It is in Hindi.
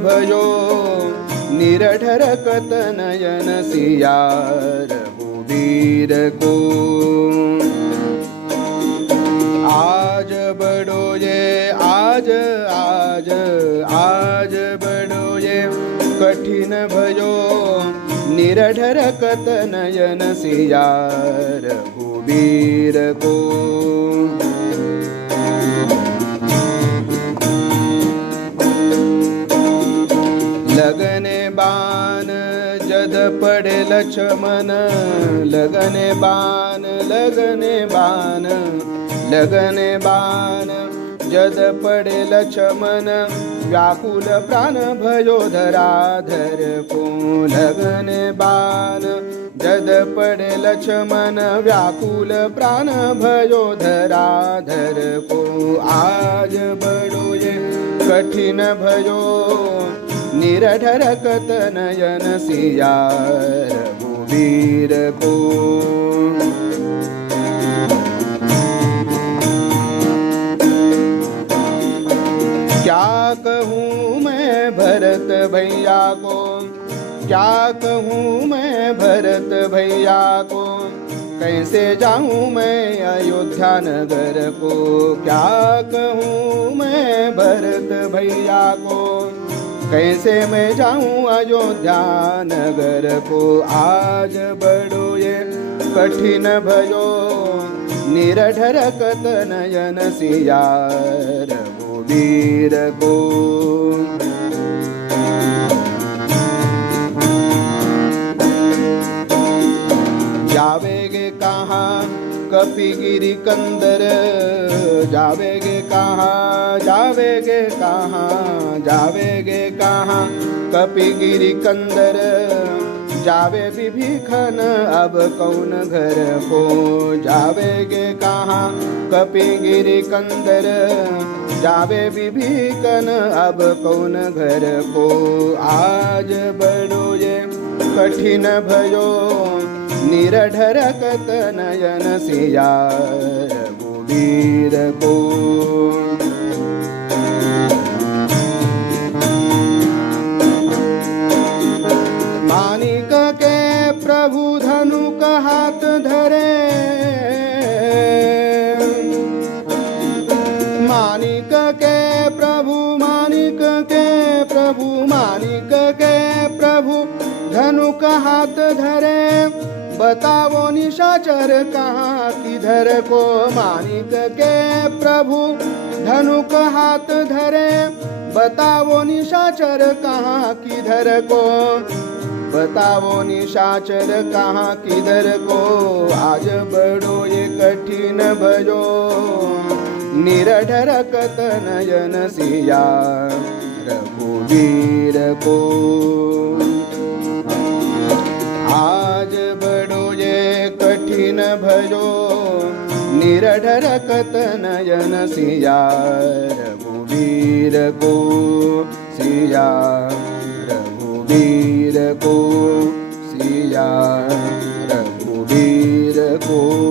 भयो निरढर कत नयन सिया रघुवीर को। आज बड़ो ये आज आज आज बड़ो ये कठिन भयो निरढर कत नयन सिया रघुवीर को। लगने बाण जद पड़े लक्ष्मण लगने बाण लगने बाण लगने बाण जद पड़े लक्ष्मण व्याकुल प्राण भयो धराधर को। लगने बाण जद पड़े लक्ष्मण व्याकुल प्राण भयो धराधर को। आज बड़ो ये कठिन भयो निरढर कत नयन सिया रघुवीर को। क्या कहूँ मैं भरत भैया को क्या कहूँ मैं भरत भैया को कैसे जाऊँ मैं अयोध्या नगर को। क्या कहूँ मैं भरत भैया को कैसे मैं जाऊँ अयोध्या नगर को। आज बड़ो ये कठिन भयो निरढर कत नयन सिया रघुवीर को। जावेगे कहाँ कपिगिरि कंदर जावेगे कहाँ जावेगे कहाँ जावेगे कहाँ कपिगिरि कंदर जावे विभीषण अब कौन घर को। जावेगे कहाँ कपिगिरि कंदर जावे विभीषण अब कौन घर को। आज बड़ो ये कठिन भयो निरढर कत नयन सिया रघुवीर को। मानिक के प्रभु धनुक हाथ धरे मानिक के प्रभु मानिक के प्रभु मानिक के प्रभु धनुक हाथ धरे बताओ निशाचर कहाँ किधर को। मानिक के प्रभु धनुक हाथ धरे बताओ निशाचर कहाँ किधर को। बताओ निशाचर कहाँ किधर को। आज बड़ो ये कठिन भयो निरढर कत नयन सिया रघुवीर को। आज बड़ो ये कठिन भयो निरढर कत नयन सिया रघुवीर को। सिया रघुवीर को सिया रघुवीर को।